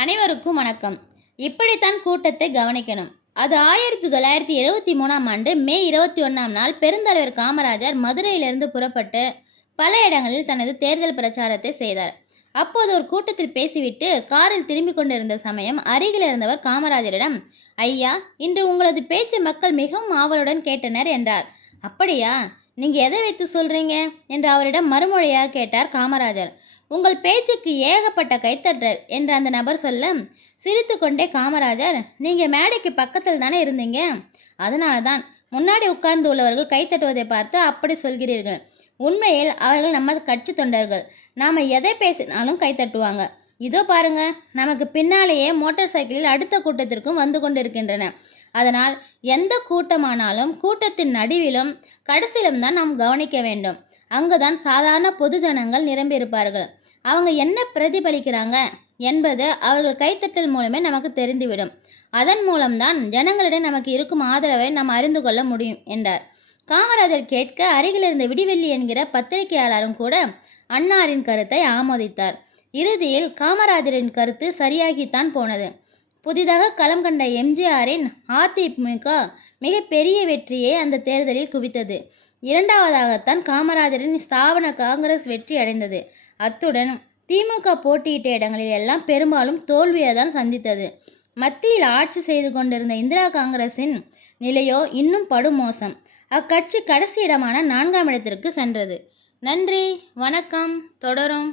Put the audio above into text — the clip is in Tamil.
அனைவருக்கும் வணக்கம். இப்படித்தான் கூட்டத்தை கவனிக்கணும். அது ஆயிரத்தி தொள்ளாயிரத்தி எழுபத்தி மூணாம் ஆண்டு மே இருபத்தி ஒன்றாம் நாள் பெருந்தலைவர் காமராஜர் மதுரையிலிருந்து புறப்பட்டு பல இடங்களில் தனது தேர்தல் பிரச்சாரத்தை செய்தார். அப்போது ஒரு கூட்டத்தில் பேசிவிட்டு காரில் திரும்பிக் கொண்டிருந்த சமயம் அருகில் இருந்தவர் காமராஜரிடம் ஐயா இன்று உங்களது பேச்சு மக்கள் மிகவும் ஆவலுடன் கேட்டனர் என்றார். அப்படியா? நீங்கள் எதை வைத்து சொல்கிறீங்க என்று அவரிடம் மறுமொழியாக கேட்டார் காமராஜர். உங்கள் பேச்சுக்கு ஏகப்பட்ட கைத்தட்டல் என்று அந்த நபர் சொல்ல சிரித்துக்கொண்டே காமராஜர் நீங்க மேடைக்கு பக்கத்தில் தானே இருந்தீங்க? அதனால தான் முன்னாடி உட்கார்ந்து உள்ளவர்கள் கைத்தட்டுவதை பார்த்து அப்படி சொல்கிறீர்கள். உண்மையில் அவர்கள் நம்ம கட்சி தொண்டர்கள். நாம் எதை பேசினாலும் கைத்தட்டுவாங்க இதோ பாருங்க நமக்கு பின்னாலேயே மோட்டார் சைக்கிளில் அடுத்த கூட்டத்திற்கும் வந்து கொண்டிருக்கின்றன. அதனால் எந்த கூட்டமானாலும் கூட்டத்தின் நடுவிலும் கடைசியிலும் தான் நாம் கவனிக்க வேண்டும். அங்குதான் சாதாரண பொதுஜனங்கள் நிரம்பியிருப்பார்கள். அவங்க என்ன பிரதிபலிக்கிறாங்க என்பது அவர்கள் கைத்தட்டல் மூலமே நமக்கு தெரிந்துவிடும். அதன் மூலம்தான் ஜனங்களிடம் நமக்கு இருக்கும் ஆதரவை நாம் அறிந்து கொள்ள முடியும் என்றார். காமராஜர் கேட்க அருகில் இருந்த விடிவெள்ளி என்கிற பத்திரிகையாளரும் கூட அன்னாரின் கருத்தை ஆமோதித்தார். இறுதியில் காமராஜரின் கருத்து சரியாகித்தான் போனது. புதிதாக களம் கண்ட எம்ஜிஆரின் அதிமுக மிகப்பெரிய வெற்றியை அந்த தேர்தலில் குவித்தது. இரண்டாவதாகத்தான் காமராஜரின் ஸ்தாபன காங்கிரஸ் வெற்றி அடைந்தது. அத்துடன் திமுக போட்டியிட்ட இடங்களில் எல்லாம் பெரும்பாலும் தோல்வியை தான் சந்தித்தது. மத்தியில் ஆட்சி செய்து கொண்டிருந்த இந்திரா காங்கிரஸின் நிலையோ இன்னும் படுமோசம். அக்கட்சி கடைசி இடமான நான்காம் இடத்திற்கு சென்றது. நன்றி வணக்கம் தொடரும்.